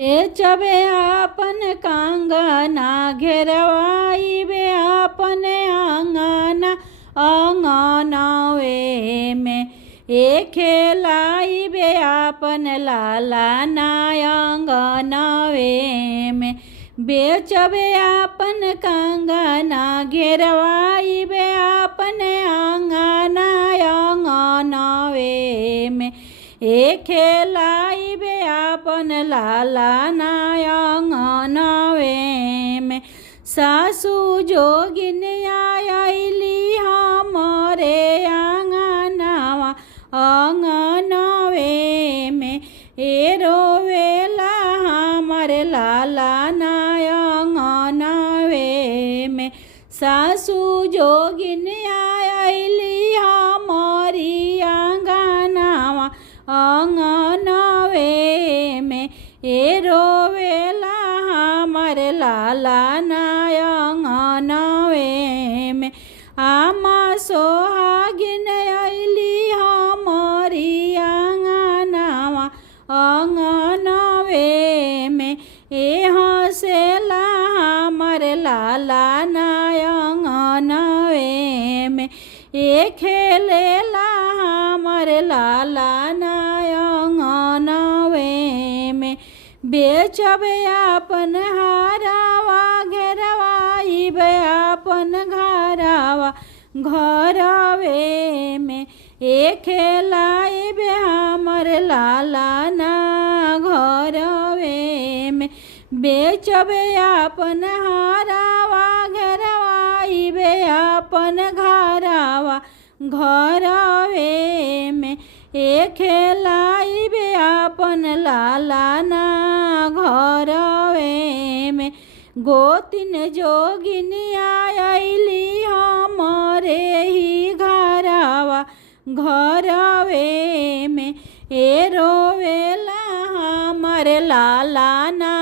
बेचबे आपन कांगना घेरवाइबे आपने आंगना अंगनवे में। खेलाइबे आपन लाला ना अंगनवे में। बेचबे आपन कांगना घेरवाइबे आपने आंगना अंगनवे में। खेलाइबे आपन लाला ना अंगनवे में। सासू जोगिन आइली हमरे आंगनवा अंगनवे में। रोवेला हमर लाला ना अंगनवे में। सासू जोगिन आइली हमारी आंगनवा अंगनवे में। रोवेला हमर लाला ना अंगनवे में। आमा सोहागिन आइली हमारी आंगनवा अंगनवे में। हंसेला हमर लाला ना अंगनवे में। खेलेला हमर लाला ना अंगनवे में। बेचबे आपन हारावा घेरवाइबे आपन घरवा घरवे में। खेलाइबे हमर लाला ना घरवे में। बेचबे आपन हारावा घेरवाइबे आपन घरवा घरवे में। खेलाइबे आपन लाला ना घरवे में। गोतिन जोगिन आइली हमरे ही घरवा घरवे में। रोवेला हमर लाला ना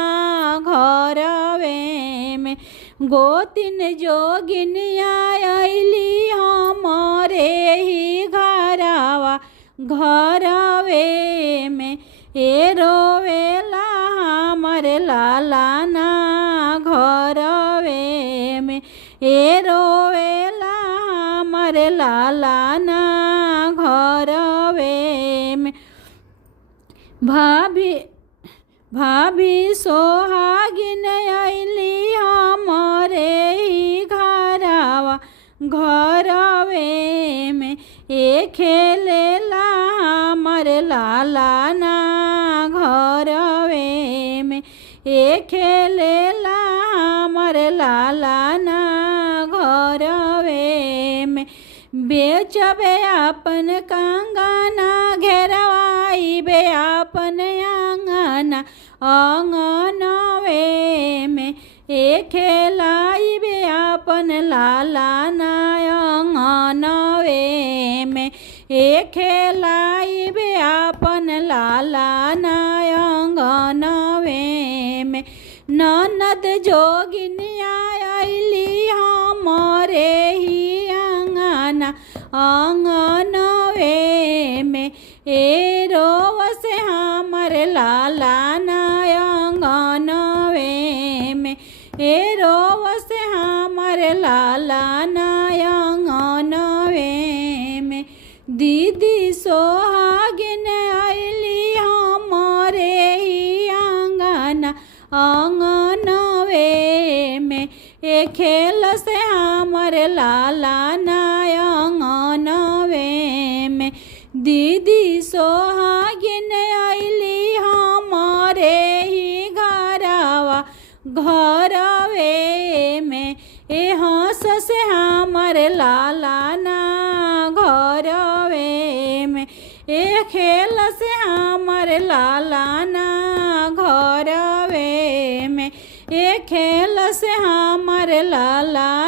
घरवे में। गोतिन जोगिन आइली हमरे ही घरवा घरवे में। रोवेला हमर लाला ना घरवे में। रोवेला हमर लाला ना घरवे में। भाभी सोहागिन आइली हमरे ही घरवा घरवे में। खेलेला हमर लाला ना घरवे में। खेलेला हमर लाला ना घरवे में। बेचबे आपन कांगना घेरवाइबे आपन आंगना अंगनवे में। खेलाइबे आपन लाला ना अंगनवे में। खेलाइबे आपन लाला ना अंगनवे में। ननद जोगिन आइली हमरे ही आंगना अंगनवे में। रोवस हमर लाला ना अंगनवे में। रोवस हमर लाला ना अंगनवे में। दीदी सोहागिन आइली हमरे ही आंगना अंगनवे में। खेल से हमर लाला ना अंगनवे में। दीदी सोहागिन आइली हमरे ही घरवा घरवे में। हंस से हमर लाला ना घरवे में। खेल से हमर लाला ना घरवे में। खेल से हमर लाला